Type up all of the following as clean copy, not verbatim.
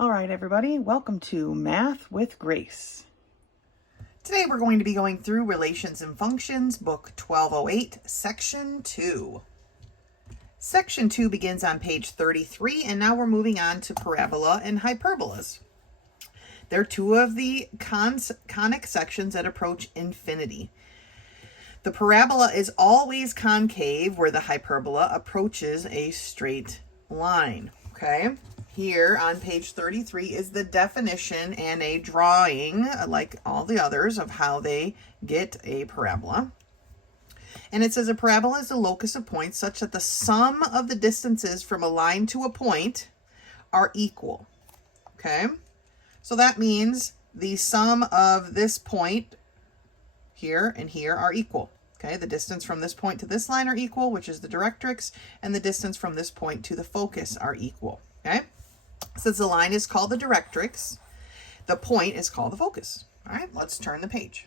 All right, everybody, welcome to Math with Grace. Today we're going to be going through Relations and Functions, book 1208, section 2. Section 2 begins on page 33, and now we're moving on to parabola and hyperbolas. They're two of the conic sections that approach infinity. The parabola is always concave, where the hyperbola approaches a straight line, okay? Here on page 33 is the definition and a drawing, like all the others, of how they get a parabola. And it says a parabola is a locus of points such that the sum of the distances from a line to a point are equal. Okay? So that means the sum of this point here and here are equal. Okay? The distance from this point to this line are equal, which is the directrix, and the distance from this point to the focus are equal. Okay? Since the line is called the directrix, the point is called the focus. All right, let's turn the page.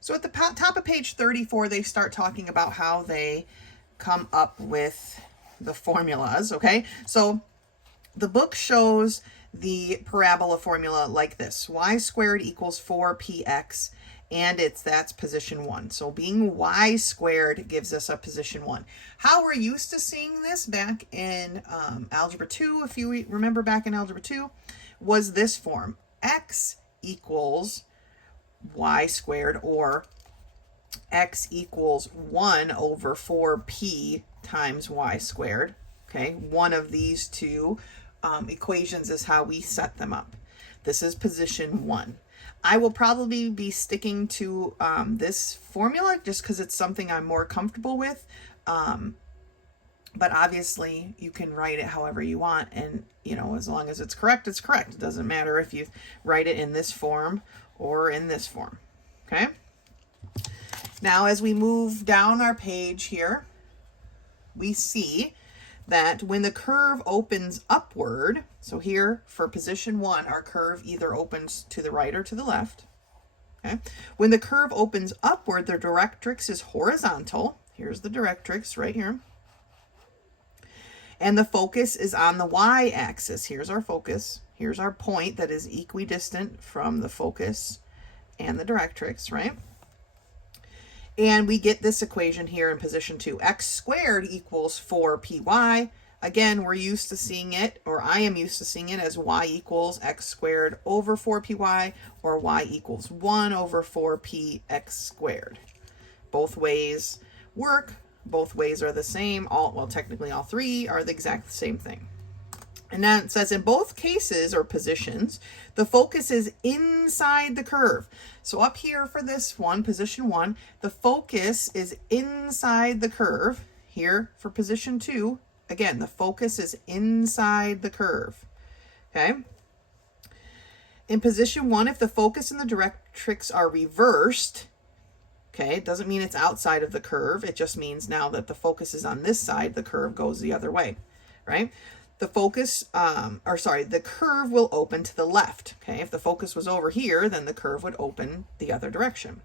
So at the top of page 34, they start talking about how they come up with the formulas, okay? So the book shows the parabola formula like this. Y squared equals 4px, and that's position 1. So being y squared gives us a position 1. How we're used to seeing this back in algebra 2, if you remember back in algebra 2, was this form. X equals y squared, or x equals 1 over 4p times y squared. Okay, one of these two equations is how we set them up. This is position 1. I will probably be sticking to this formula just because it's something I'm more comfortable with. But obviously you can write it however you want, and as long as it's correct, it's correct. It doesn't matter if you write it in this form or in this form. Okay? Now as we move down our page here, we see that when the curve opens upward, so here for position 1, our curve either opens to the right or to the left. Okay? When the curve opens upward, the directrix is horizontal. Here's the directrix right here. And the focus is on the y-axis. Here's our focus. Here's our point that is equidistant from the focus and the directrix, right? And we get this equation here in position 2. X squared equals 4py. Again, we're used to seeing it, or I am used to seeing it as y equals x squared over 4py, or y equals 1 over 4px squared. Both ways work. Both ways are the same. Technically all three are the exact same thing. And then it says in both cases or positions, the focus is inside the curve. So up here for this one, position 1, the focus is inside the curve. Here for position 2, again, the focus is inside the curve. Okay? In position 1, if the focus and the directrix are reversed, okay, it doesn't mean it's outside of the curve. It just means now that the focus is on this side, the curve goes the other way, right? The curve will open to the left. Okay, if the focus was over here, then the curve would open the other direction.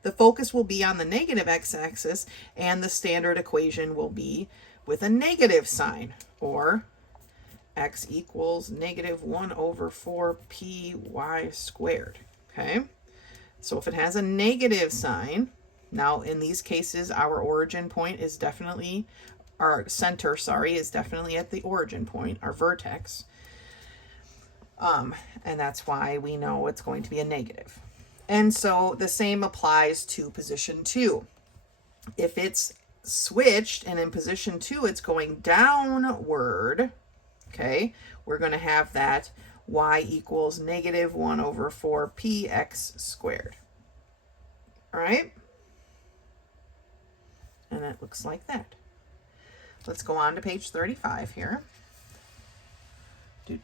The focus will be on the negative x-axis, and the standard equation will be with a negative sign, or x equals negative 1 over 4py squared. Okay, so if it has a negative sign, now in these cases, our origin point is definitely, our center, is definitely at the origin point, our vertex. And that's why we know it's going to be a negative. And so the same applies to position 2. If it's switched and in position 2 it's going downward, okay, we're going to have that y equals negative 1 over 4px squared. All right? And it looks like that. Let's go on to page 35 here. And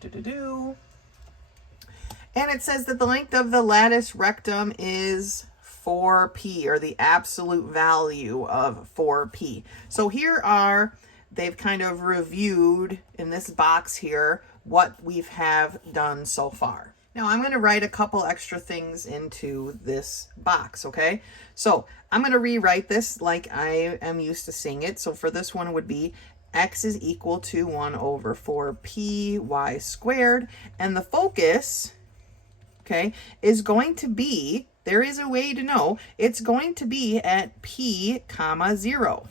it says that the length of the lattice rectum is 4p, or the absolute value of 4p. So here they've kind of reviewed in this box here what we have done so far. Now I'm going to write a couple extra things into this box, okay? So I'm going to rewrite this like I am used to seeing it. So for this one would be x is equal to 1 over 4p y squared. And the focus, okay, is going to be, there is a way to know, it's going to be at p comma 0.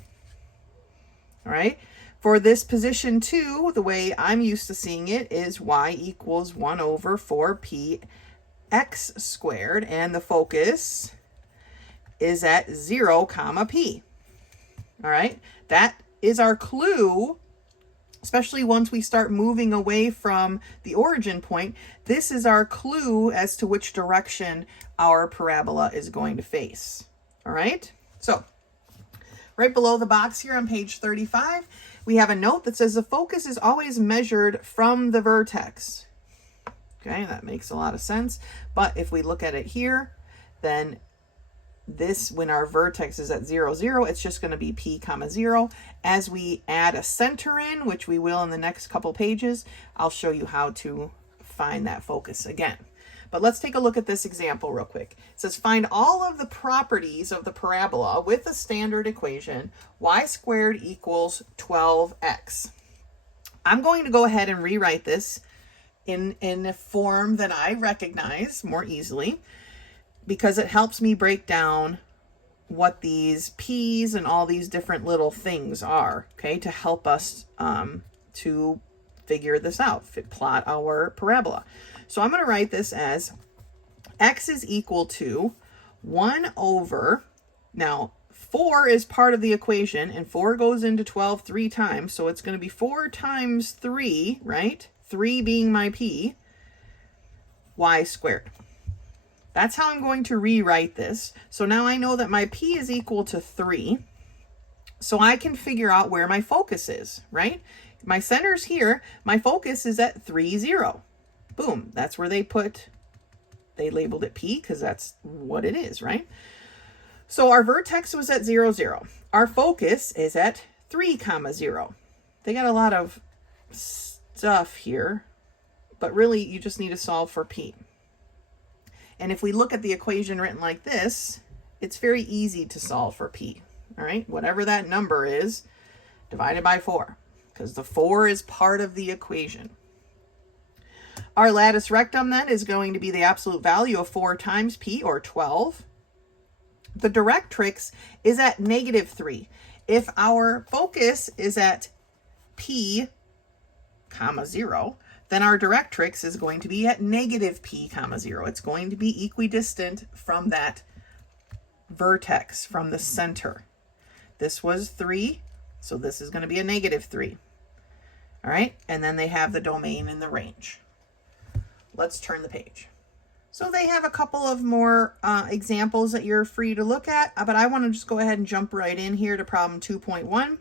All right. For this position 2, the way I'm used to seeing it is y equals 1 over 4p x squared, and the focus is at 0 comma p. All right. That is our clue, especially once we start moving away from the origin point. This is our clue as to which direction our parabola is going to face. All right. So right below the box here on page 35, we have a note that says the focus is always measured from the vertex. Okay, that makes a lot of sense. But if we look at it here, then this, when our vertex is at 0, 0, it's just going to be p comma 0. As we add a center in, which we will in the next couple pages, I'll show you how to find that focus again. But let's take a look at this example real quick. It says find all of the properties of the parabola with the standard equation y squared equals 12x. I'm going to go ahead and rewrite this in a form that I recognize more easily, because it helps me break down what these p's and all these different little things are, okay, to help us to figure this out, plot our parabola. So I'm going to write this as x is equal to 1 over, now 4 is part of the equation, and 4 goes into 12 3 times, so it's going to be 4 times 3, right? 3 being my p, y squared. That's how I'm going to rewrite this. So now I know that my p is equal to 3. So I can figure out where my focus is, right? My center's here. My focus is at 3, 0. Boom. That's where they labeled it p, because that's what it is, right? So our vertex was at 0, 0. Our focus is at 3 comma 0. They got a lot of stuff here, but really you just need to solve for p. And if we look at the equation written like this, it's very easy to solve for p. All right, whatever that number is, divided by 4, because the 4 is part of the equation. Our latus rectum then is going to be the absolute value of 4 times p, or 12. The directrix is at -3. If our focus is at p comma 0, then our directrix is going to be at -p comma 0. It's going to be equidistant from that vertex, from the center. This was 3, so this is going to be a -3. All right, and then they have the domain and the range. Let's turn the page. So they have a couple of more examples that you're free to look at, but I want to just go ahead and jump right in here to problem 2.1.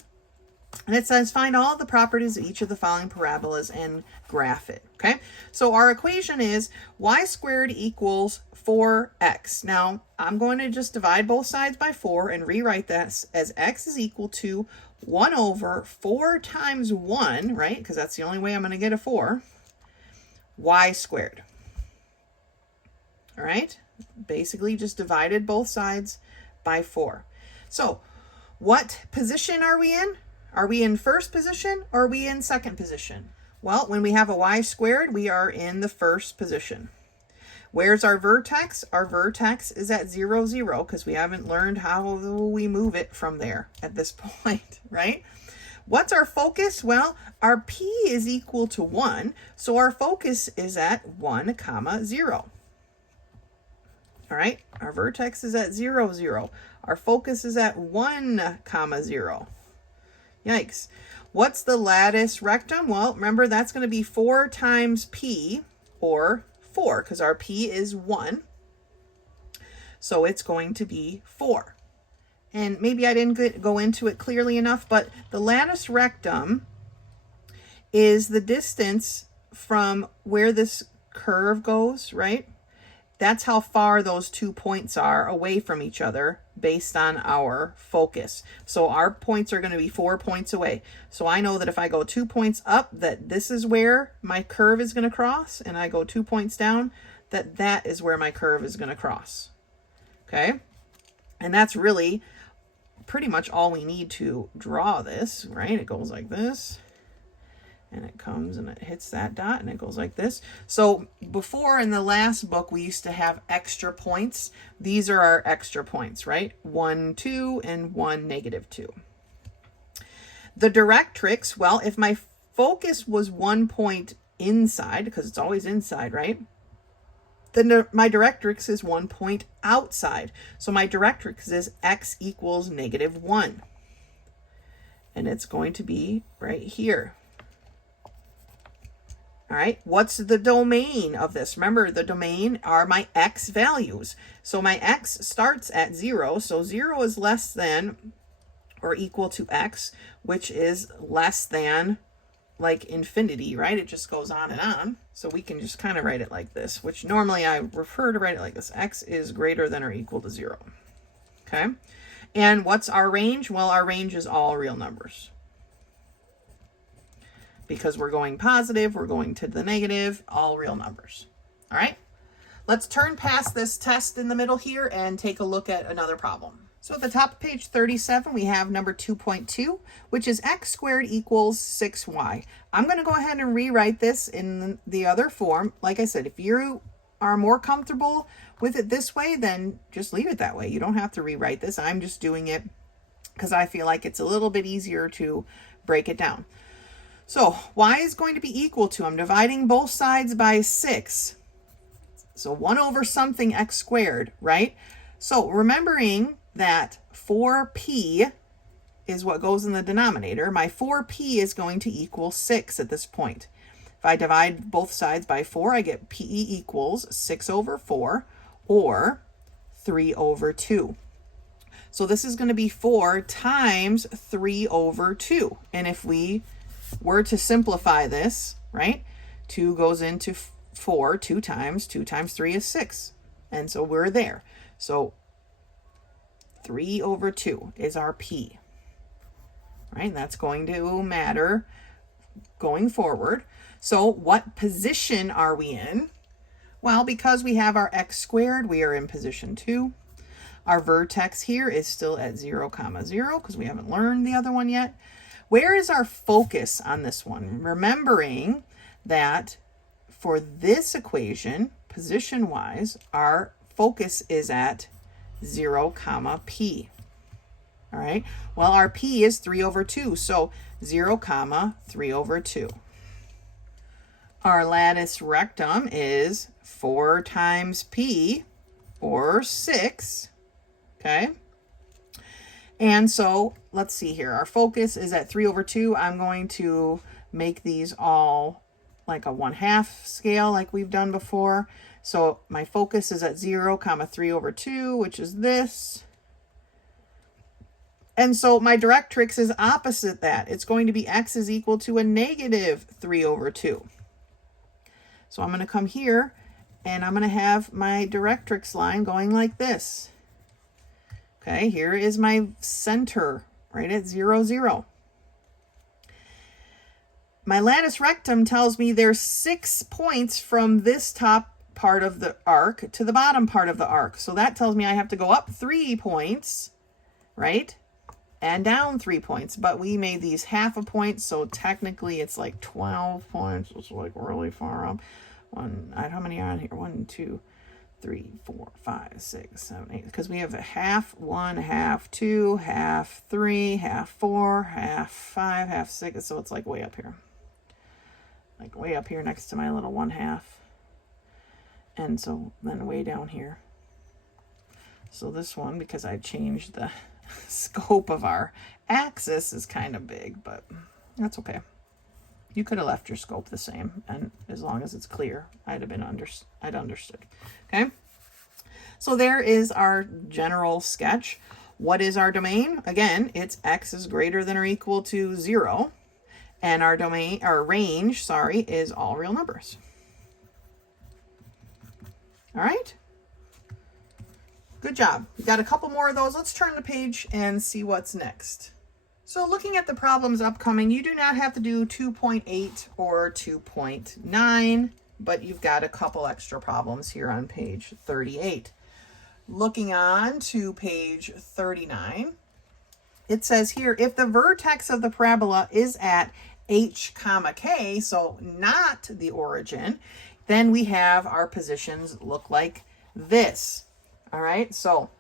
And it says find all the properties of each of the following parabolas and graph it. Okay, so our equation is y squared equals 4x. Now I'm going to just divide both sides by 4 and rewrite that as x is equal to 1 over 4 times 1, right? Because that's the only way I'm going to get a 4, y squared. All right, basically just divided both sides by 4. So what position are we in? Are we in first position or are we in second position? Well, when we have a y squared, we are in the first position. Where's our vertex? Our vertex is at 0, 0, because we haven't learned how we move it from there at this point, right? What's our focus? Well, our p is equal to 1, so our focus is at 1 comma 0. All right, our vertex is at 0, 0. Our focus is at 1 comma 0. Yikes. What's the latus rectum? Well, remember that's going to be 4 times p, or 4, because our p is 1. So it's going to be 4. And maybe I didn't go into it clearly enough, but the latus rectum is the distance from where this curve goes, right? That's how far those 2 points are away from each other based on our focus. So our points are going to be 4 points away. So I know that if I go 2 points up, that this is where my curve is going to cross, and I go 2 points down, that is where my curve is going to cross. Okay? And that's really pretty much all we need to draw this, right? It goes like this, and it comes and it hits that dot, and it goes like this. So before, in the last book, we used to have extra points. These are our extra points, right? 1, 2, and 1, -2. The directrix, well, if my focus was 1 point inside, because it's always inside, right? Then my directrix is 1 point outside. So my directrix is x equals -1. And it's going to be right here. All right, what's the domain of this? Remember, the domain are my x values. So my x starts at 0. So 0 is less than or equal to x, which is less than like infinity, right? It just goes on and on. So we can just kind of write it like this, which normally I prefer to write it like this. X is greater than or equal to 0. Okay. And what's our range? Well, our range is all real numbers. Because we're going positive, we're going to the negative, all real numbers. All right. Let's turn past this test in the middle here and take a look at another problem. So at the top of page 37, we have number 2.2, which is x squared equals 6y. I'm going to go ahead and rewrite this in the other form. Like I said, if you are more comfortable with it this way, then just leave it that way. You don't have to rewrite this. I'm just doing it because I feel like it's a little bit easier to break it down. So y is going to be equal to, I'm dividing both sides by 6. So 1 over something x squared, right? So remembering that 4p is what goes in the denominator, my 4p is going to equal 6 at this point. If I divide both sides by 4, I get p equals 6 over 4 or 3 over 2. So this is going to be 4 times 3 over 2. And if we were to simplify this, right, 2 goes into 4 2 times. 2 times 3 is 6. And so we're there. So 3 over 2 is our p, right? And that's going to matter going forward. So what position are we in? Well, because we have our x squared, we are in position 2. Our vertex here is still at 0, 0, because we haven't learned the other one yet. Where is our focus on this one? Remembering that for this equation, position-wise, our focus is at 0, p. All right. Well, our p is 3 over 2. So 0, 3 over 2. Our latus rectum is 4 times p, or 6. Okay. And so let's see here. Our focus is at 3 over 2. I'm going to make these all like a 1/2 scale like we've done before. So my focus is at 0, 3 over 2, which is this. And so my directrix is opposite that. It's going to be x is equal to a -3 over 2. So I'm going to come here and I'm going to have my directrix line going like this. Okay, here is my center right at 0, 0. My latus rectum tells me there's 6 points from this top part of the arc to the bottom part of the arc. So that tells me I have to go up 3 points, right? And down 3 points. But we made these 1/2 point, so technically it's like 12 points. It's like really far up. How many are on here? 1, 2, 3, 4, 5, 6, 7, 8. Because we have a 1/2, 1, 1/2, 2, 1/2, 3, 1/2, 4, 1/2, 5, 1/2, 6. So it's like way up here. Like way up here next to my little 1/2. And so then way down here. So this one, because I changed the scope of our axis, is kind of big, but that's okay. You could have left your scope the same, and as long as it's clear, I'd understood. Okay. So there is our general sketch. What is our domain? Again, it's x is greater than or equal to 0. And our domain, our range, sorry, is all real numbers. All right. Good job. We got a couple more of those. Let's turn the page and see what's next. So looking at the problems upcoming, you do not have to do 2.8 or 2.9, but you've got a couple extra problems here on page 38. Looking on to page 39, it says here, if the vertex of the parabola is at h comma k, so not the origin, then we have our positions look like this. All right, so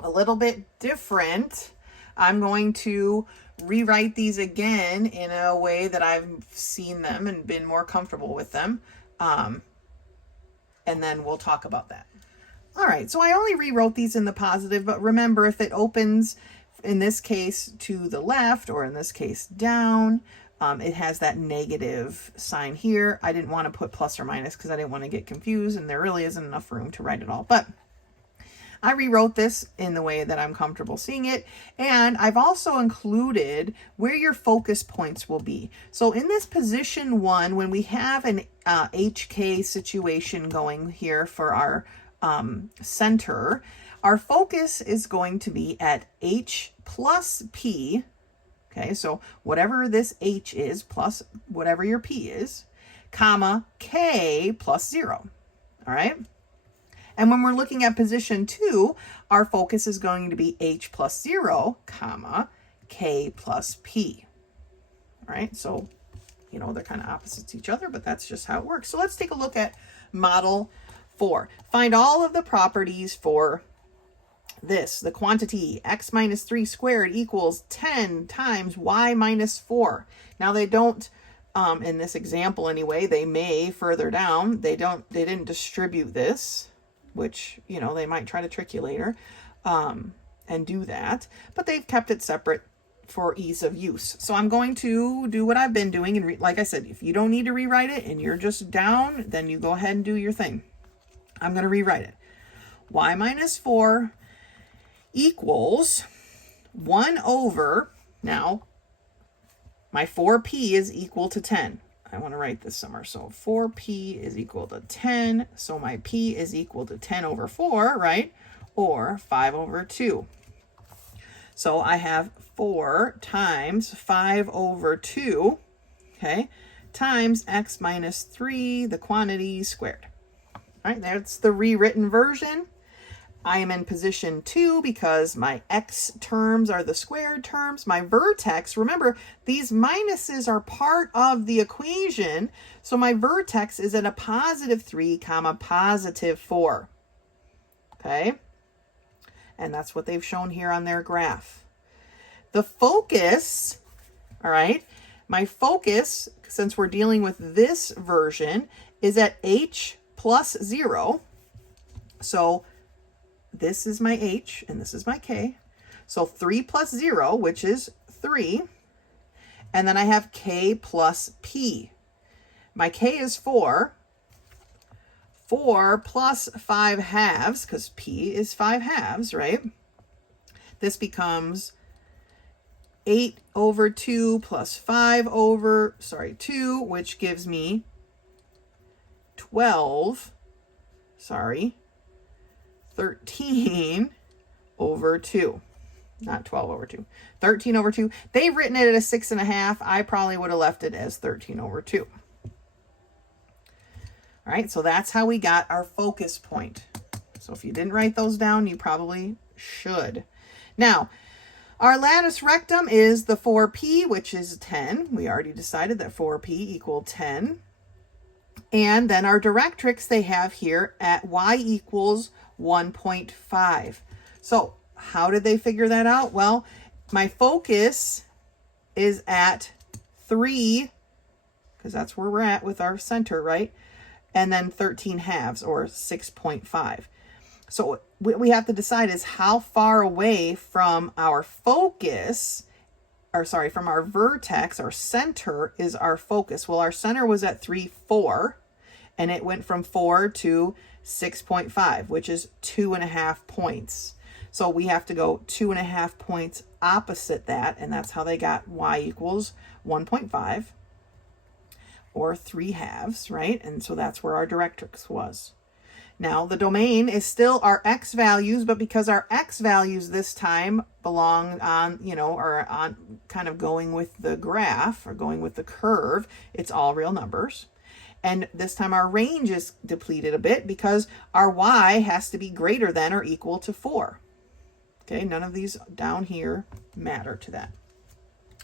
a little bit different. I'm going to rewrite these again in a way that I've seen them and been more comfortable with them. And then we'll talk about that. All right, so I only rewrote these in the positive, but remember, if it opens, in this case, to the left, or in this case, down, it has that negative sign here. I didn't want to put plus or minus because I didn't want to get confused, and there really isn't enough room to write it all. But I rewrote this in the way that I'm comfortable seeing it, and I've also included where your focus points will be. So in this position 1, when we have an HK situation going here for our center, our focus is going to be at H plus P. Okay, so whatever this H is plus whatever your P is, comma, K plus 0. All right? And when we're looking at position 2, our focus is going to be H plus 0, comma, K plus P. All right, so, you know, they're kind of opposites each other, but that's just how it works. So let's take a look at model 4. Find all of the properties for this, the quantity x minus 3 squared equals 10 times y minus 4. Now they don't, in this example anyway, they may further down, they didn't distribute this, which, you know, they might try to trick you later and do that, but they've kept it separate for ease of use. So I'm going to do what I've been doing, and like I said, if you don't need to rewrite it and you're just down, then you go ahead and do your thing. I'm going to rewrite it. Y minus 4 equals 1 over, now my 4p is equal to 10. I want to write this somewhere. So 4p is equal to 10. So my p is equal to 10 over 4, right? Or 5 over 2. So I have 4 times 5 over 2, okay, times x minus 3, the quantity squared. All right, that's the rewritten version. I am in position 2 because my x terms are the squared terms. My vertex, remember, these minuses are part of the equation. So my vertex is at a positive 3, comma, positive 4. Okay? And that's what they've shown here on their graph. The focus, all right, my focus, since we're dealing with this version, is at h plus 0. So this is my h and this is my k. So 3 plus 0, which is 3. And then I have k plus p. My k is 4. 4 plus 5 halves, because p is 5 halves, right? This becomes 8 over 2 plus 5 over, 2, which gives me 13 over 2. Not 12 over 2. 13 over 2. They've written it at a 6.5. I probably would have left it as 13 over 2. All right, so that's how we got our focus point. So if you didn't write those down, you probably should. Now, our latus rectum is the 4p, which is 10. We already decided that 4p equaled 10. And then our directrix they have here at y equals 1.5. So how did they figure that out? Well, my focus is at 3, because that's where we're at with our center, right? And then 13 halves, or 6.5. So what we have to decide is how far away from our focus, or sorry, from our vertex, our center, is our focus. Well, our center was at 3, 4, and it went from 4 to 6.5, which is 2.5 points. So we have to go 2.5 points opposite that, and that's how they got y equals 1.5, or 3 halves, right? And so that's where our directrix was. Now, the domain is still our x values, but because our x values this time belong on, or on kind of going with the graph or going with the curve, it's all real numbers. And this time our range is depleted a bit because our y has to be greater than or equal to 4. Okay, none of these down here matter to that.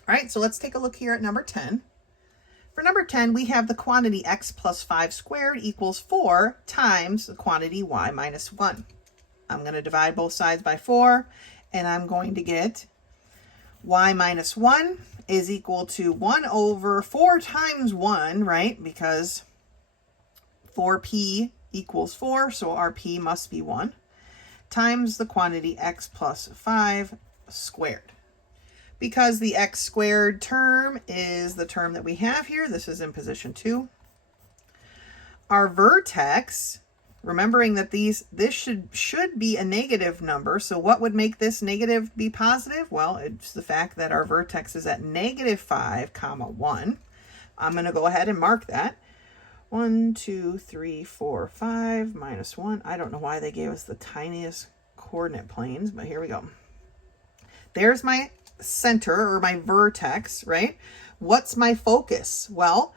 All right, so let's take a look here at number 10. For number 10, we have the quantity x plus 5 squared equals 4 times the quantity y minus 1. I'm going to divide both sides by 4, and I'm going to get y minus 1 is equal to 1 over 4 times 1, right? Because 4p equals 4, so our p must be 1, times the quantity x plus 5 squared. Because the x squared term is the term that we have here, this is in position 2. Our vertex, remembering that this should be a negative number, so what would make this negative be positive? Well, it's the fact that our vertex is at negative 5, comma 1. I'm going to go ahead and mark that. 1, 2, 3, 4, 5, minus 1. I don't know why they gave us the tiniest coordinate planes, but here we go. There's my center, or my vertex, right? What's my focus? Well,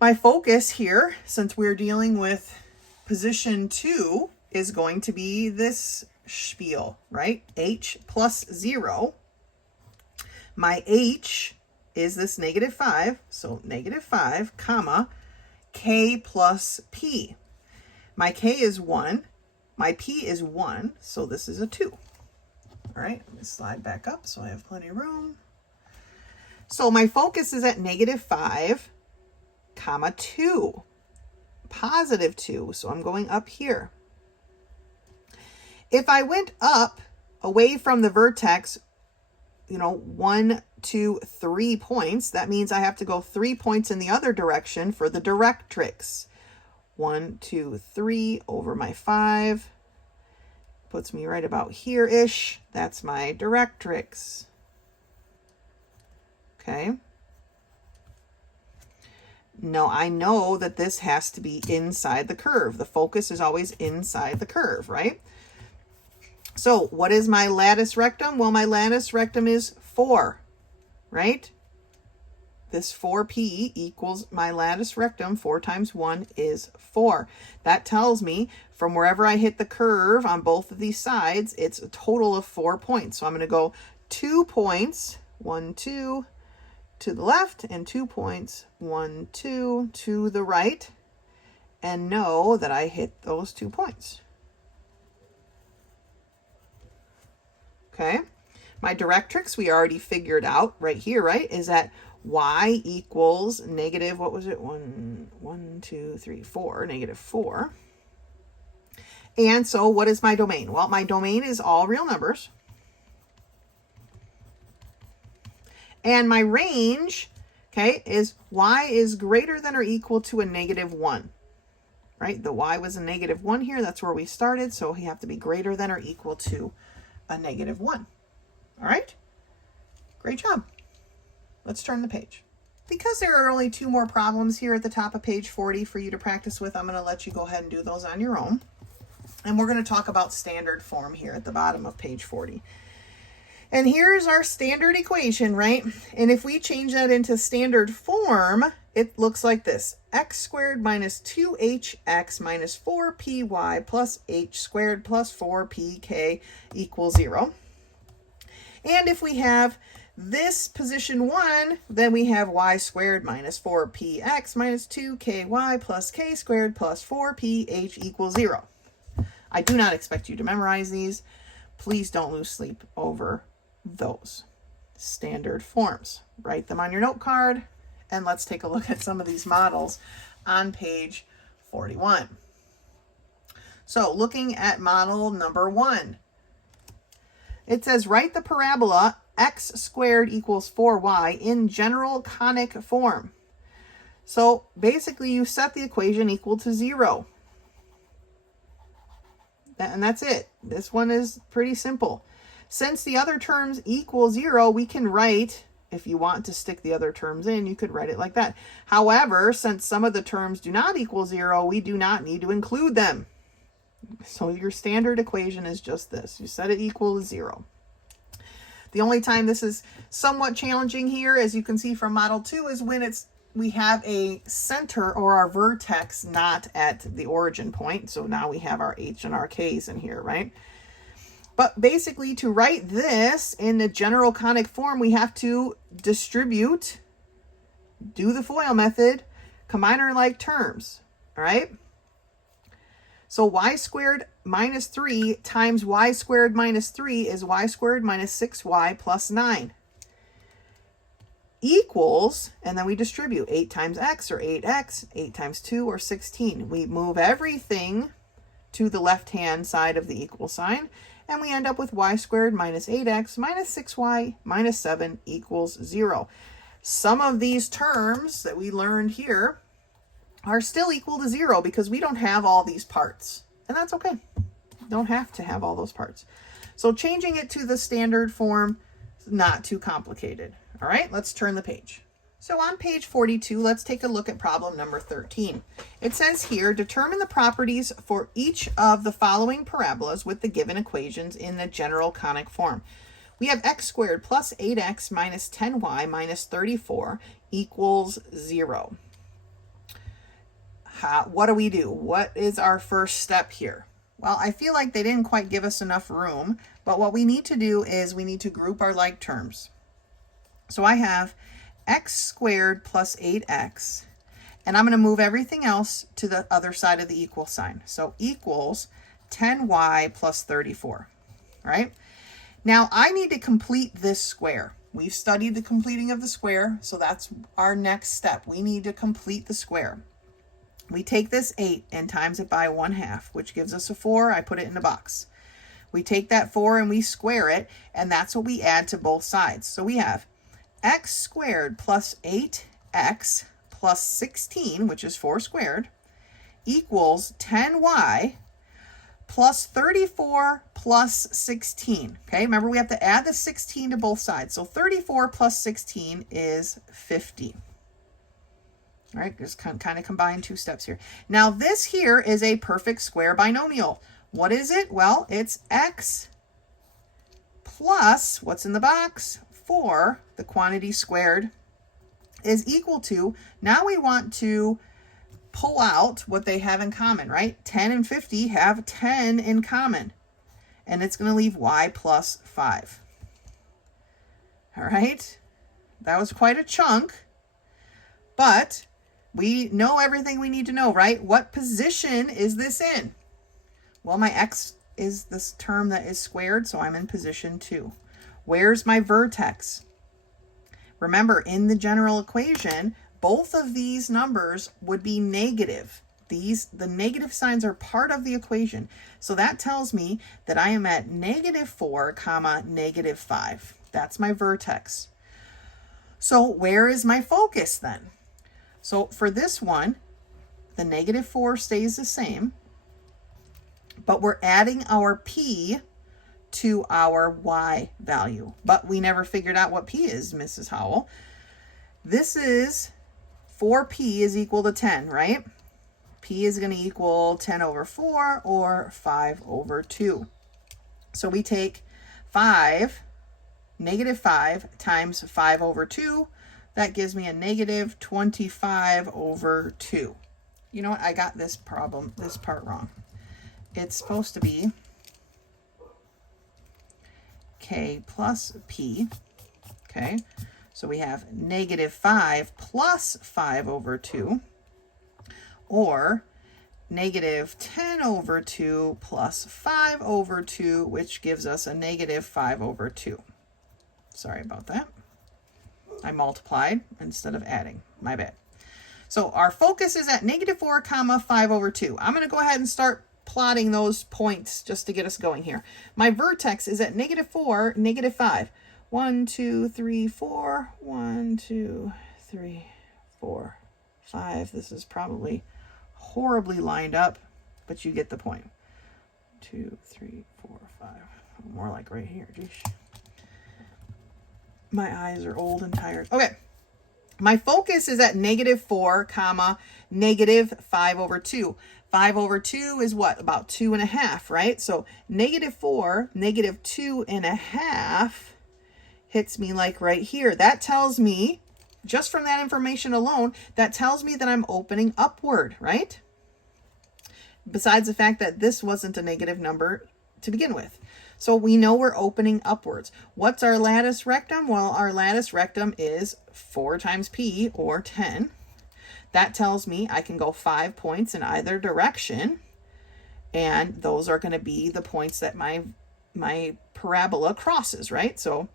my focus here, since we're dealing with position 2, is going to be this spiel, right? H plus 0. My H is this negative 5, so negative 5, comma, k plus p. My k is 1, my p is 1, so this is a 2. All right, let me slide back up so I have plenty of room. So my focus is at negative 5, comma 2, positive 2. So I'm going up here. If I went up away from the vertex, 1, 2, 3 points, that means I have to go 3 points in the other direction for the directrix. 1, 2, 3 over my 5. Puts me right about here-ish. That's my directrix. Okay. Now I know that this has to be inside the curve. The focus is always inside the curve, right? So what is my latus rectum? Well, my latus rectum is 4, right? This 4p equals my latus rectum. 4 times 1 is 4. That tells me from wherever I hit the curve on both of these sides, it's a total of 4 points. So I'm going to go 2 points, 1, 2, to the left, and 2 points, 1, 2, to the right, and know that I hit those 2 points. Okay. My directrix, we already figured out right here, right, is that y equals negative, what was it? 1, 2, 3, 4, negative 4. And so what is my domain? Well, my domain is all real numbers. And my range, okay, is y is greater than or equal to a negative 1. Right? The y was a negative 1 here. That's where we started. So we have to be greater than or equal to a negative 1. All right? Great job. Let's turn the page. Because there are only 2 more problems here at the top of page 40 for you to practice with, I'm going to let you go ahead and do those on your own. And we're going to talk about standard form here at the bottom of page 40. And here's our standard equation, right? And if we change that into standard form, it looks like this. X squared minus 2hx minus 4py plus h squared plus 4pk equals 0. And if we have this position 1, then we have y squared minus 4px minus 2ky plus k squared plus 4ph equals 0. I do not expect you to memorize these. Please don't lose sleep over those standard forms. Write them on your note card, and let's take a look at some of these models on page 41. So looking at model number 1, it says write the parabola x squared equals 4y in general conic form. So basically you set the equation equal to 0. And that's it. This one is pretty simple. Since the other terms equal 0, we can write, if you want to stick the other terms in, you could write it like that. However, since some of the terms do not equal 0, we do not need to include them. So your standard equation is just this. You set it equal to 0. The only time this is somewhat challenging here, as you can see from model 2, is when we have a center or our vertex not at the origin point. So now we have our h and our k's in here, right? But basically, to write this in the general conic form, we have to distribute, do the FOIL method, combine like terms, all right? So y squared minus 3 times y squared minus 3 is y squared minus 6y plus 9. Equals, and then we distribute 8 times x or 8x, 8 times 2 or 16. We move everything to the left-hand side of the equal sign, and we end up with y squared minus 8x minus 6y minus 7 equals 0. Some of these terms that we learned here are still equal to 0 because we don't have all these parts. And that's okay. Don't have to have all those parts. So changing it to the standard form is not too complicated. All right, let's turn the page. So on page 42, let's take a look at problem number 13. It says here, determine the properties for each of the following parabolas with the given equations in the general conic form. We have x squared plus 8x minus 10y minus 34 equals 0. What do we do? What is our first step here? Well, I feel like they didn't quite give us enough room, but what we need to do is we need to group our like terms. So I have x squared plus 8x, and I'm going to move everything else to the other side of the equal sign. So equals 10y plus 34, right? Now I need to complete this square. We've studied the completing of the square, so that's our next step. We need to complete the square. We take this 8 and times it by 1/2, which gives us a 4. I put it in a box. We take that 4 and we square it, and that's what we add to both sides. So we have x squared plus 8x plus 16, which is 4 squared, equals 10y plus 34 plus 16. Okay, remember we have to add the 16 to both sides. So 34 plus 16 is 50. All right, just kind of combine two steps here. Now this here is a perfect square binomial. What is it? Well, it's x plus, what's in the box? 4, the quantity squared, is equal to, now we want to pull out what they have in common, right? 10 and 50 have 10 in common, and it's going to leave y plus 5. All right, that was quite a chunk, but we know everything we need to know, right? What position is this in? Well, my x is this term that is squared, so I'm in position 2. Where's my vertex? Remember, in the general equation, both of these numbers would be negative. The negative signs are part of the equation. So that tells me that I am at -4, -5. That's my vertex. So where is my focus then? So for this one, the -4 stays the same, but we're adding our p to our y value. But we never figured out what p is, Mrs. Howell. This is 4p is equal to 10, right? P is going to equal 10 over 4 or 5 over 2. So we take -5 times 5 over 2. That gives me a -25 over 2. You know what? I got this part wrong. It's supposed to be k plus p. Okay, so we have -5 plus 5 over 2, or -10 over 2 plus 5 over 2, which gives us a -5 over 2. Sorry about that. I multiplied instead of adding. My bad. So our focus is at -4, 5 over 2. I'm going to go ahead and start plotting those points just to get us going here. My vertex is at -4, -5. 1, 2, 3, 4. 1, 2, 3, 4, 5. This is probably horribly lined up, but you get the point. 2, 3, 4, 5. More like right here. Geesh. My eyes are old and tired. Okay. My focus is at -4, -5 over 2. 5 over 2 is what? About 2.5, right? So -4, -2.5 hits me like right here. That tells me, just from that information alone, that tells me that I'm opening upward, right? Besides the fact that this wasn't a negative number to begin with. So we know we're opening upwards. What's our lattice rectum? Well, our lattice rectum is 4 times p, or 10. That tells me I can go 5 points in either direction, and those are going to be the points that my parabola crosses, right? So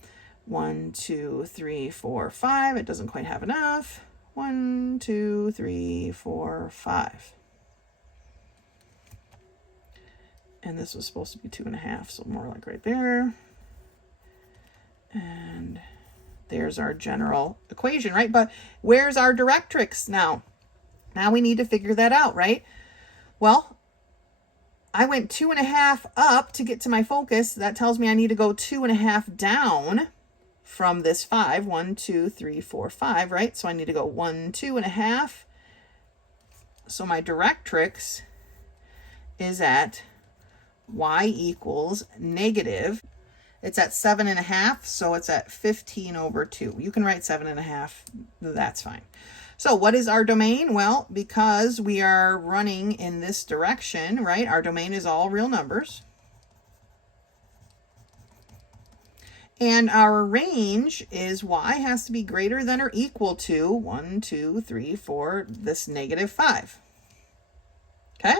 1, 2, 3, 4, 5. It doesn't quite have enough. 1, 2, 3, 4, 5. And this was supposed to be 2.5, so more like right there. And there's our general equation, right? But where's our directrix now? Now we need to figure that out, right? Well, I went 2.5 up to get to my focus. That tells me I need to go 2.5 down from this 5. 1, 2, 3, 4, 5, right? So I need to go 1, 2.5. So my directrix is at y equals negative. It's at 7.5, so it's at 15 over 2. You can write 7.5, that's fine. So what is our domain? Well, because we are running in this direction, right, our domain is all real numbers. And our range is y has to be greater than or equal to 1, 2, 3, 4, this -5. Okay?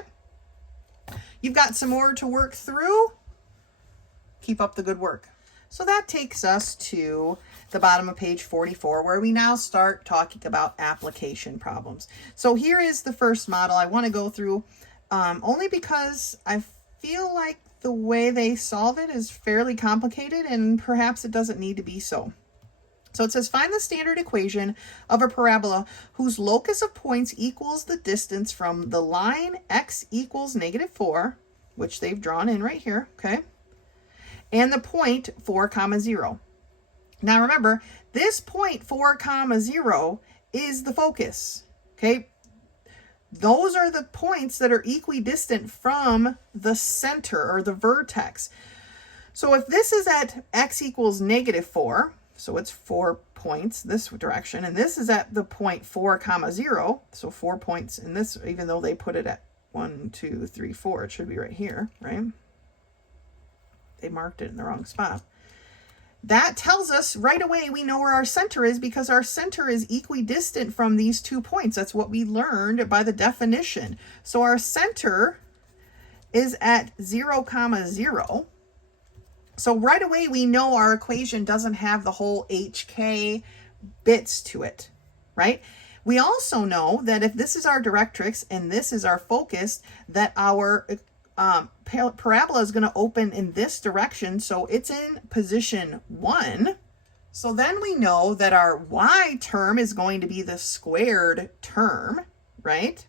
You've got some more to work through. Keep up the good work. So that takes us to the bottom of page 44, where we now start talking about application problems. So here is the first model I want to go through, only because I feel like the way they solve it is fairly complicated, and perhaps it doesn't need to be so. So it says, find the standard equation of a parabola whose locus of points equals the distance from the line x equals -4, which they've drawn in right here, okay, and the point 4, 0. Now remember, this point 4, 0 is the focus, okay? Those are the points that are equidistant from the center or the vertex. So if this is at x equals -4, so it's 4 points this direction, and this is at the point 4, 0, so 4 points in this, even though they put it at 1, 2, 3, 4, it should be right here, right? They marked it in the wrong spot. That tells us right away we know where our center is, because our center is equidistant from these 2 points. That's what we learned by the definition. So our center is at 0, 0. So right away we know our equation doesn't have the whole HK bits to it, right? We also know that if this is our directrix and this is our focus, that our parabola is going to open in this direction, so it's in position 1. So then we know that our y term is going to be the squared term, right?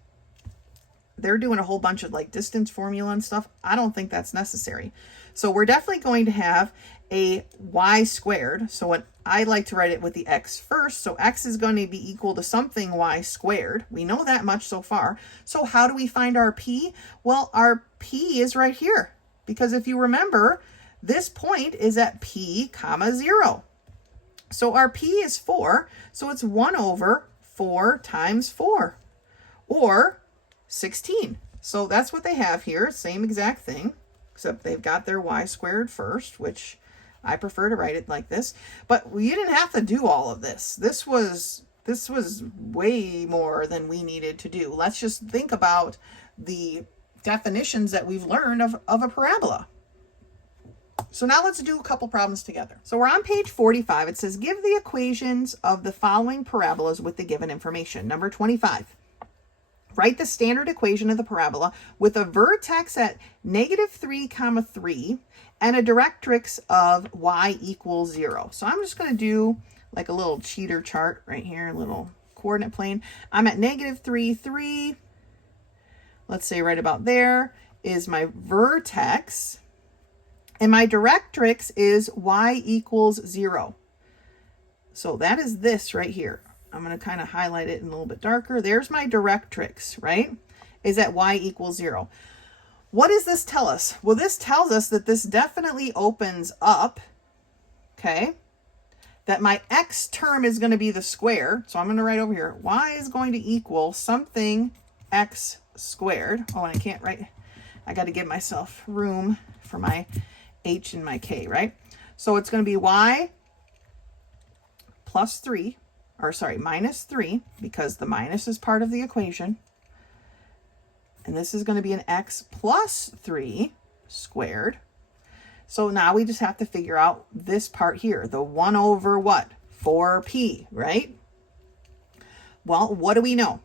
They're doing a whole bunch of like distance formula and stuff. I don't think that's necessary. So we're definitely going to have a y squared. So what I like to write it with the x first. So x is going to be equal to something y squared. We know that much so far. So how do we find our p? Well, our p is right here, because if you remember, this point is at p, 0. So our p is 4. So it's 1 over 4 times 4, or 16. So that's what they have here. Same exact thing, except they've got their y squared first, which I prefer to write it like this. But you didn't have to do all of this. This was way more than we needed to do. Let's just think about the definitions that we've learned of a parabola. So now let's do a couple problems together. So we're on page 45. It says, give the equations of the following parabolas with the given information. Number 25. Write the standard equation of the parabola with a vertex at -3, 3 and a directrix of y equals 0. So I'm just going to do like a little cheater chart right here, a little coordinate plane. I'm at -3, 3. Let's say right about there is my vertex, and my directrix is y equals 0. So that is this right here. I'm going to kind of highlight it in a little bit darker. There's my directrix, right? Is at y equals 0. What does this tell us? Well, this tells us that this definitely opens up, okay? That my x term is going to be the square. So I'm going to write over here, y is going to equal something x squared. Oh, and I can't write. I got to give myself room for my h and my k, right? So it's going to be y plus 3, or sorry, minus 3, because the minus is part of the equation. And this is going to be an x plus 3 squared. So now we just have to figure out this part here, the 1 over what? 4p, right? Well, what do we know?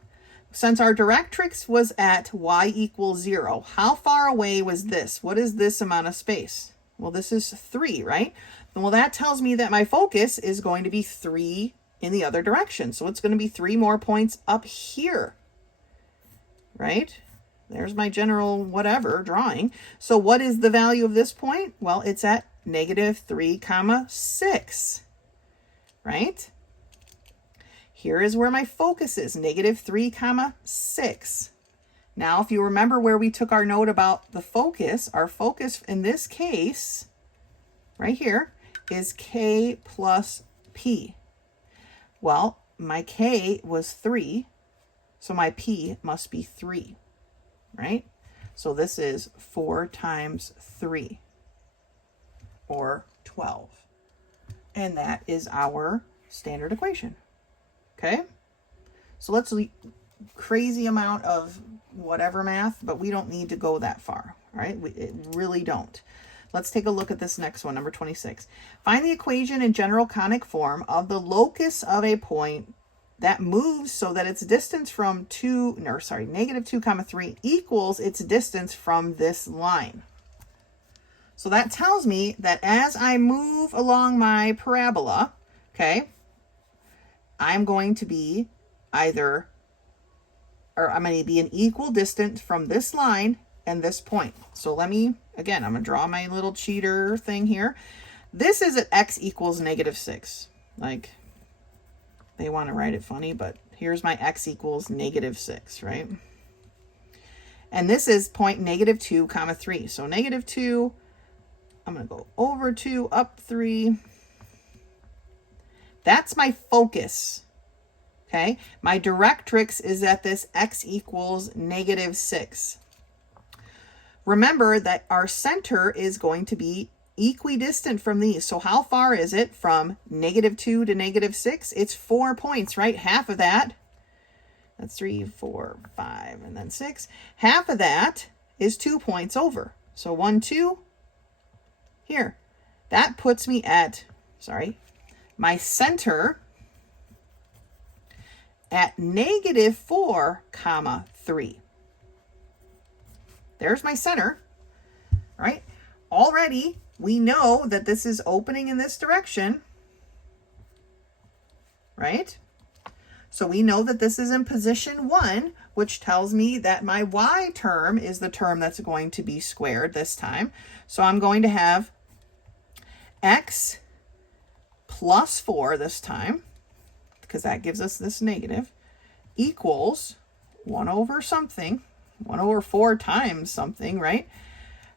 Since our directrix was at y equals 0, how far away was this? What is this amount of space? Well, this is 3, right? Well, that tells me that my focus is going to be 3 in the other direction. So it's going to be 3 more points up here, right? There's my general whatever drawing. So what is the value of this point? Well, it's at -3, 6, right? Here is where my focus is, -3, 6. Now, if you remember where we took our note about the focus, our focus in this case, right here, is k plus p. Well, my k was 3, so my p must be 3, right? So this is 4 times 3, or 12. And that is our standard equation. Okay? So let's crazy amount of whatever math, but we don't need to go that far, right? We really don't. Let's take a look at this next one, number 26. Find the equation in general conic form of the locus of a point that moves so that its distance from -2, 3 equals its distance from this line. So that tells me that as I move along my parabola, okay, I'm going to be I'm going to be an equal distance from this line and this point. So let me, again, I'm going to draw my little cheater thing here. This is at x equals -6. Like, they want to write it funny, but here's my x equals -6, right? And this is point -2, 3. So -2, I'm going to go over 2, up 3. That's my focus, okay? My directrix is at this x equals -6. Remember that our center is going to be equidistant from these. So how far is it from -2 to -6? It's 4 points, right? Half of that, that's 3, 4, 5, and then 6. Half of that is 2 points over. So 1, 2, here. That puts me at, my center at -4, 3. There's my center, right? Already, we know that this is opening in this direction, right? So we know that this is in position 1, which tells me that my y term is the term that's going to be squared this time. So I'm going to have x plus 4 this time, because that gives us this negative, equals 1 over something, 1 over 4 times something, right?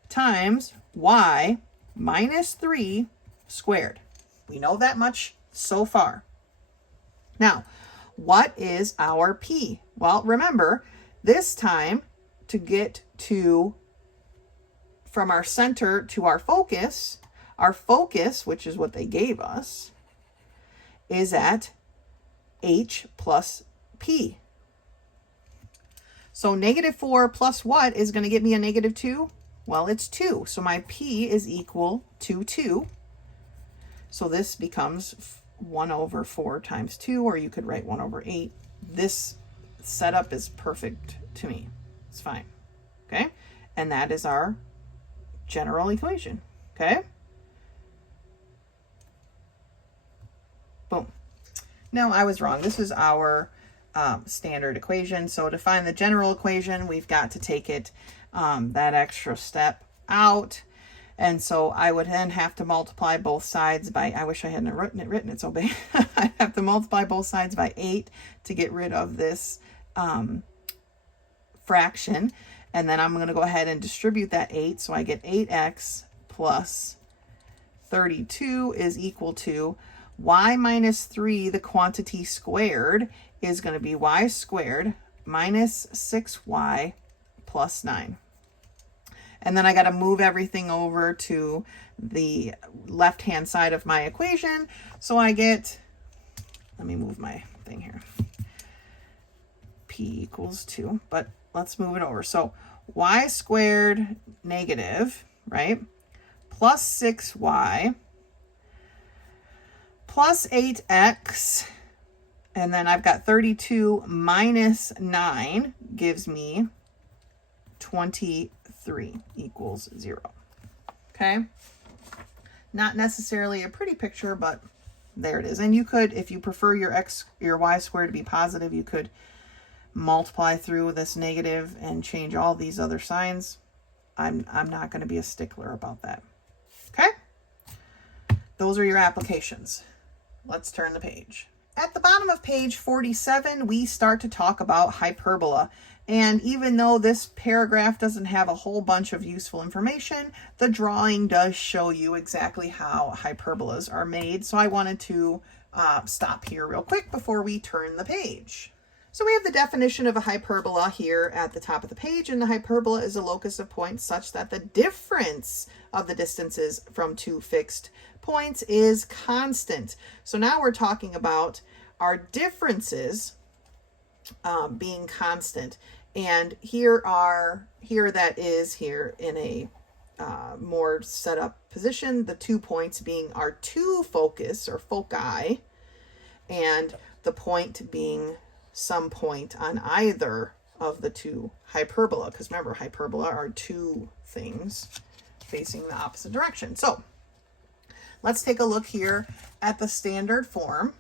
Times y minus 3 squared. We know that much so far. Now, what is our p? Well, remember, this time to get from our center to our focus, which is what they gave us, is at h plus p. So -4 plus what is going to get me a -2? Well, it's 2. So my p is equal to 2. So this becomes 1 over 4 times 2, or you could write 1 over 8. This setup is perfect to me. It's fine. Okay? And that is our general equation. Okay? Boom. No, I was wrong. This is our standard equation. So to find the general equation, we've got to take it that extra step out. And so I would then have to multiply both sides by, I wish I hadn't written it so big. I have to multiply both sides by 8 to get rid of this fraction. And then I'm going to go ahead and distribute that 8. So I get 8x plus 32 is equal to y minus 3, the quantity squared, is going to be y squared minus 6y plus 9. And then I got to move everything over to the left-hand side of my equation. So I get, let me move my thing here. P equals 2, but let's move it over. So y squared negative, right, plus 6y plus 8x, and then I've got 32 minus 9 gives me 23 equals 0. Okay? Not necessarily a pretty picture, but there it is. And you could, if you prefer your y squared to be positive, you could multiply through this negative and change all these other signs. I'm not going to be a stickler about that. Okay? Those are your applications. Let's turn the page. At the bottom of page 47, we start to talk about hyperbola. And even though this paragraph doesn't have a whole bunch of useful information, the drawing does show you exactly how hyperbolas are made. So I wanted to stop here real quick before we turn the page. So we have the definition of a hyperbola here at the top of the page, and the hyperbola is a locus of points such that the difference of the distances from two fixed points is constant. So now we're talking about our differences being constant. And here that is here in a more set up position, the 2 points being our two focus or foci, and the point being some point on either of the two hyperbola, because remember, hyperbola are two things facing the opposite direction. So let's take a look here at the standard form.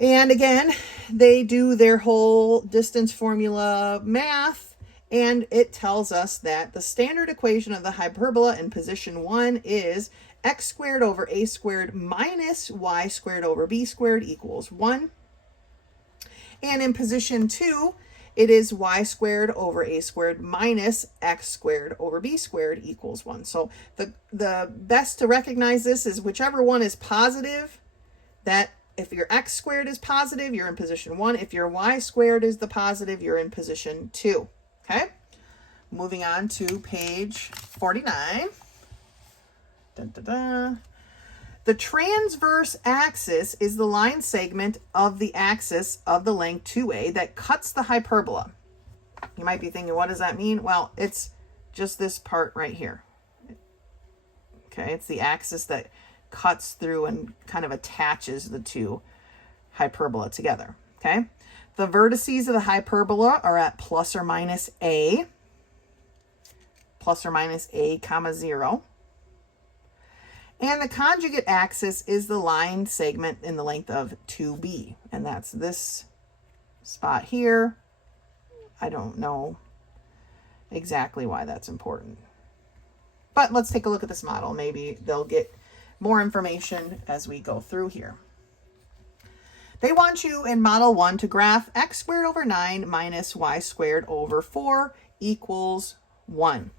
And again, they do their whole distance formula math, and it tells us that the standard equation of the hyperbola in position 1 is x squared over a squared minus y squared over b squared equals 1. And in position 2, it is y squared over a squared minus x squared over b squared equals 1. So the best to recognize this is whichever one is positive, that if your x squared is positive, you're in position 1. If your y squared is the positive, you're in position 2. Okay? Moving on to page 49. Dun, dun, dun. The transverse axis is the line segment of the axis of the length 2a that cuts the hyperbola. You might be thinking, what does that mean? Well, it's just this part right here. Okay, it's the axis that cuts through and kind of attaches the two hyperbola together. Okay, the vertices of the hyperbola are at plus or minus a comma 0. And the conjugate axis is the line segment in the length of 2b. And that's this spot here. I don't know exactly why that's important. But let's take a look at this model. Maybe they'll get more information as we go through here. They want you in model 1 to graph x squared over 9 minus y squared over 4 equals 1.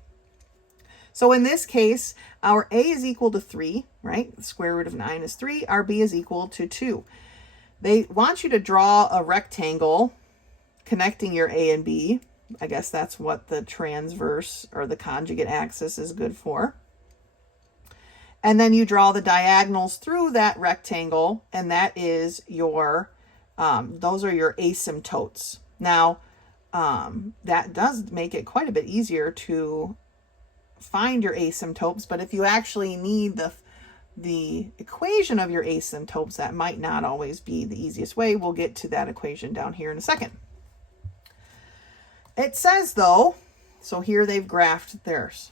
So in this case, our a is equal to 3, right? The square root of 9 is 3. Our b is equal to 2. They want you to draw a rectangle connecting your a and b. I guess that's what the transverse or the conjugate axis is good for. And then you draw the diagonals through that rectangle, and that is your, those are your asymptotes. Now, that does make it quite a bit easier to find your asymptotes, but if you actually need the equation of your asymptotes, that might not always be the easiest way. We'll get to that equation down here in a second. It says though, so here they've graphed theirs,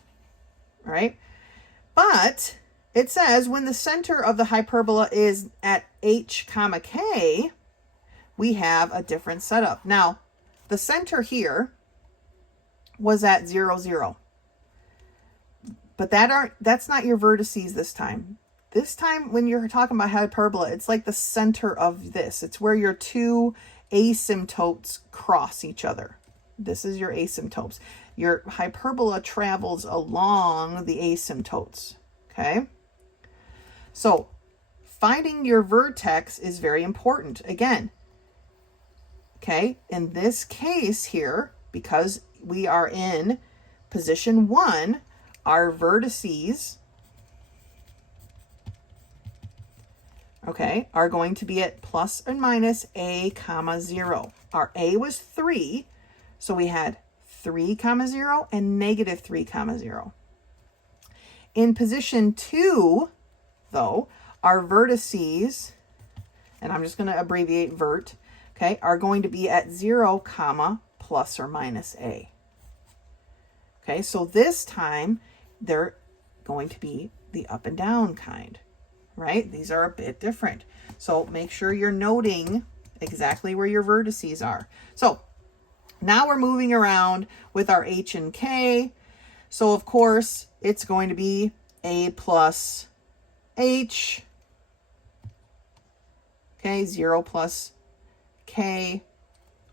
all right? But it says when the center of the hyperbola is at h comma k, we have a different setup. Now, the center here was at 0, 0. But that's not your vertices this time. This time, when you're talking about hyperbola, it's like the center of this. It's where your two asymptotes cross each other. This is your asymptotes. Your hyperbola travels along the asymptotes, okay? So, finding your vertex is very important. Again, okay, in this case here, because we are in position 1, our vertices, okay, are going to be at plus or minus a comma 0. Our a was 3, so we had 3 comma 0 and negative 3 comma 0. In position 2, though, our vertices, and I'm just going to abbreviate vert, okay, are going to be at 0 comma plus or minus a. Okay, so this time they're going to be the up and down kind, right? These are a bit different. So make sure you're noting exactly where your vertices are. So now we're moving around with our h and k. So of course it's going to be a plus h, okay, 0 plus k.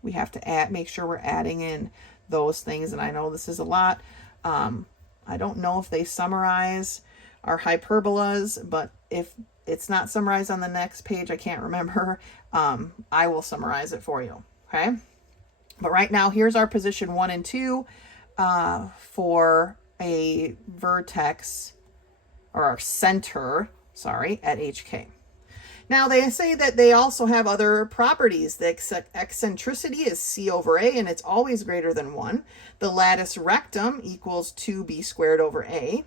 We have to make sure we're adding in those things, and I know this is a lot. I don't know if they summarize our hyperbolas, but if it's not summarized on the next page, I can't remember, I will summarize it for you, okay? But right now, here's our position 1 and 2 for a vertex, or our center, sorry, at HK. Now, they say that they also have other properties. The eccentricity is c over a, and it's always greater than 1. The lattice rectum equals 2b squared over a.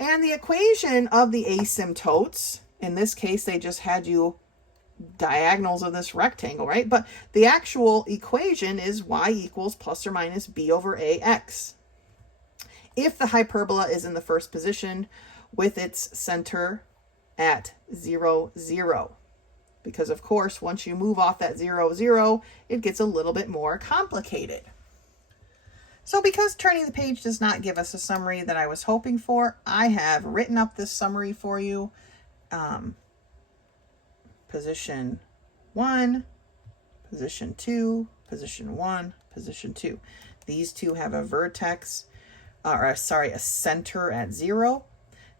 And the equation of the asymptotes, in this case, they just had you diagonals of this rectangle, right? But the actual equation is y equals plus or minus b over ax. If the hyperbola is in the first position with its center at 0, 0. Because, of course, once you move off that 0, 0, it gets a little bit more complicated. So because turning the page does not give us a summary that I was hoping for, I have written up this summary for you. Position 1, position 2, position 1, position 2. These two have a vertex, a center at 0.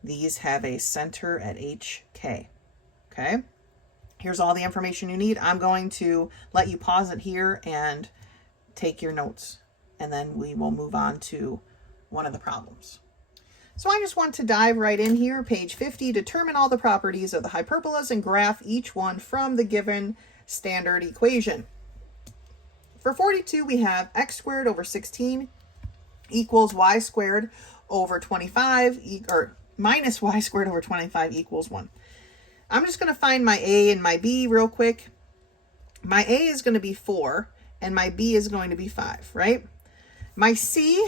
These have a center at HK. Okay? Here's all the information you need. I'm going to let you pause it here and take your notes, and then we will move on to one of the problems. So I just want to dive right in here. Page 50, determine all the properties of the hyperbolas and graph each one from the given standard equation. For 42, we have x squared over 16 equals y squared over 25, or minus y squared over 25 equals 1. I'm just going to find my a and my b real quick. My a is going to be 4, and my b is going to be 5, right? My c,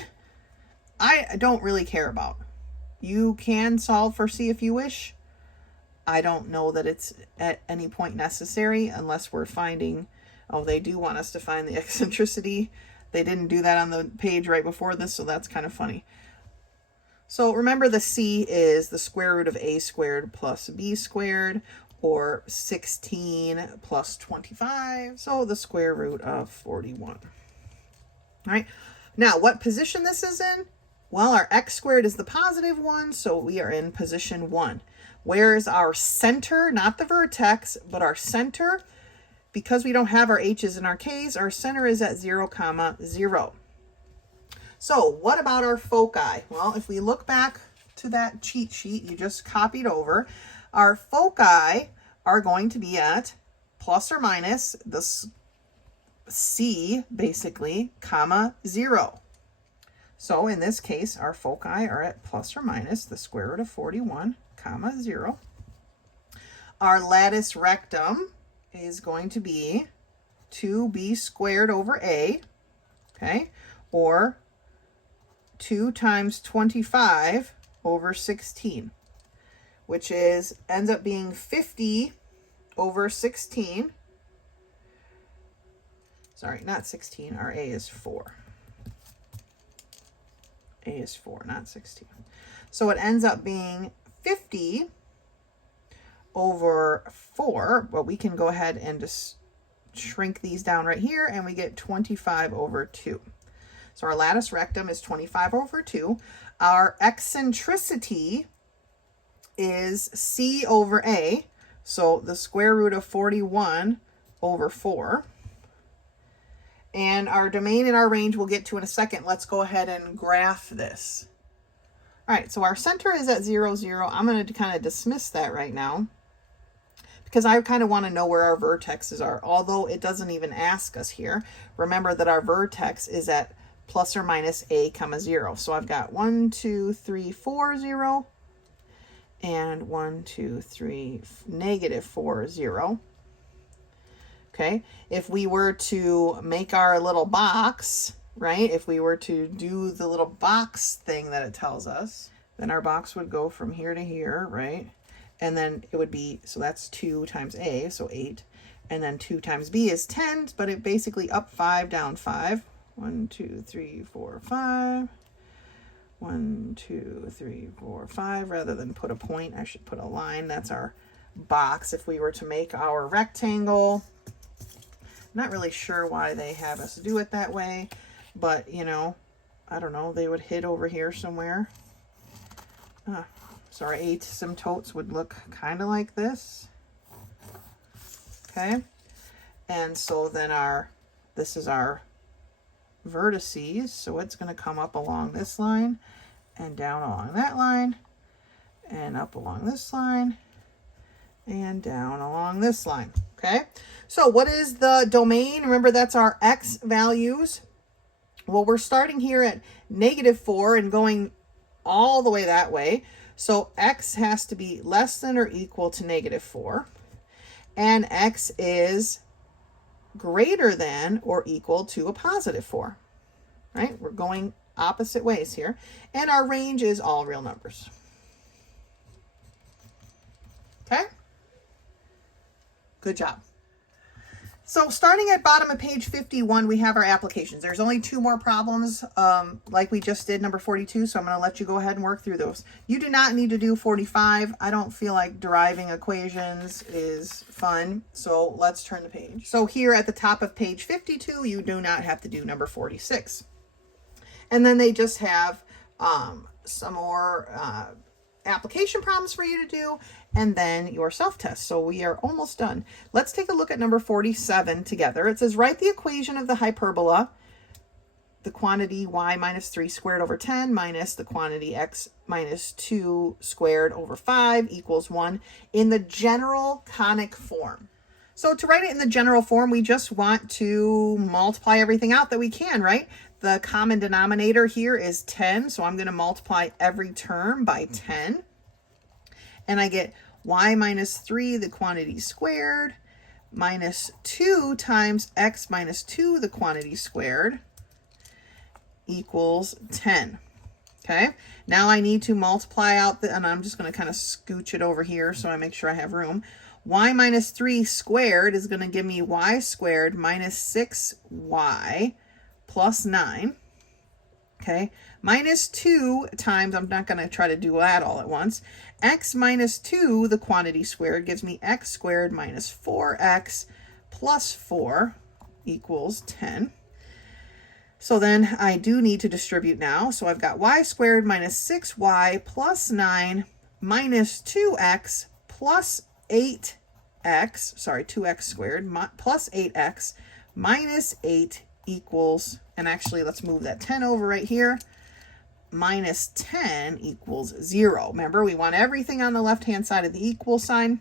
I don't really care about. You can solve for c if you wish. I don't know that it's at any point necessary unless we're finding, oh, they do want us to find the eccentricity. They didn't do that on the page right before this, so that's kind of funny. So remember, the c is the square root of a squared plus b squared, or 16 plus 25, so the square root of 41. All right, now what position this is in? Well, our x squared is the positive one, so we are in position 1. Where is our center? Not the vertex, but our center. Because we don't have our h's and our k's, our center is at 0, 0. So what about our foci? Well, if we look back to that cheat sheet you just copied over, our foci are going to be at plus or minus the c, basically, comma 0. So in this case, our foci are at plus or minus the square root of 41, comma 0. Our lattice rectum is going to be 2b squared over a, okay, or 2 times 25 over 16, which ends up being 50 over 16. Sorry, not 16. Our a is 4. A is 4, not 16. So it ends up being 50 over 4, but we can go ahead and just shrink these down right here, and we get 25 over 2. So our lattice rectum is 25 over 2. Our eccentricity is c over a, so the square root of 41 over 4. And our domain and our range we'll get to in a second. Let's go ahead and graph this. All right, so our center is at 0, 0. I'm going to kind of dismiss that right now because I kind of want to know where our vertexes are, although it doesn't even ask us here. Remember that our vertex is at plus or minus a comma 0. So I've got 1, 2, 3, 4, 0, and 1, 2, 3, negative 4, 0. Okay, if we were to make our little box, right, if we were to do the little box thing that it tells us, then our box would go from here to here, right? And then it would be, so that's 2 times A, so 8. And then 2 times B is 10, but it basically up 5, down 5. 1, 2, 3, 4, 5. 1, 2, 3, 4, 5. Rather than put a point, I should put a line. That's our box if we were to make our rectangle. Not really sure why they have us do it that way, but you know, I don't know, they would hit over here somewhere. So our asymptotes would look kind of like this. Okay, and so then this is our vertices, so it's going to come up along this line and down along that line and up along this line and down along this line. Okay, so what is the domain? Remember, that's our x values. Well, we're starting here at negative 4 and going all the way that way. So x has to be less than or equal to negative 4. And x is greater than or equal to a positive 4. Right? We're going opposite ways here. And our range is all real numbers. Okay? Good job. So starting at bottom of page 51, we have our applications. There's only 2 more problems like we just did, number 42, so I'm going to let you go ahead and work through those. You do not need to do 45. I don't feel like deriving equations is fun, so let's turn the page. So here at the top of page 52, you do not have to do number 46. And then they just have some more application problems for you to do, and then your self-test. So we are almost done. Let's take a look at number 47 together. It says, write the equation of the hyperbola, the quantity y minus 3 squared over 10 minus the quantity x minus 2 squared over 5 equals 1 in the general conic form. So to write it in the general form, we just want to multiply everything out that we can, right? The common denominator here is 10, so I'm going to multiply every term by 10. And I get y minus 3, the quantity squared, minus 2 times x minus 2, the quantity squared, equals 10. Okay, now I need to multiply out and I'm just going to kind of scooch it over here so I make sure I have room. Y minus 3 squared is going to give me y squared minus 6y plus 9, okay, minus 2 times, I'm not going to try to do that all at once, x minus 2, the quantity squared, gives me x squared minus 4x plus 4 equals 10. So then I do need to distribute now. So I've got y squared minus 6y plus 9 minus 2x plus 8x, sorry, 2x squared plus 8x minus 8 equals, and actually let's move that 10 over right here, minus 10 equals 0. Remember, we want everything on the left-hand side of the equal sign.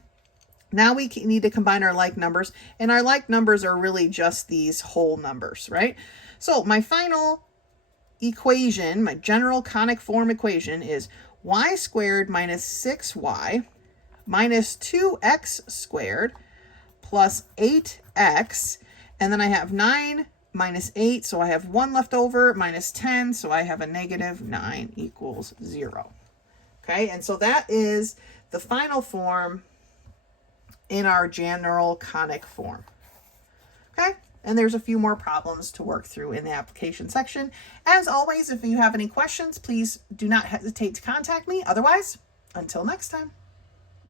Now we need to combine our like numbers, and our like numbers are really just these whole numbers, right? So my final equation, my general conic form equation is y squared minus 6y minus 2x squared plus 8x, and then I have 9 minus 8, so I have 1 left over, minus 10, so I have a negative 9 equals 0. Okay, and so that is the final form in our general conic form. Okay, and there's a few more problems to work through in the application section. As always, if you have any questions, please do not hesitate to contact me. Otherwise, until next time.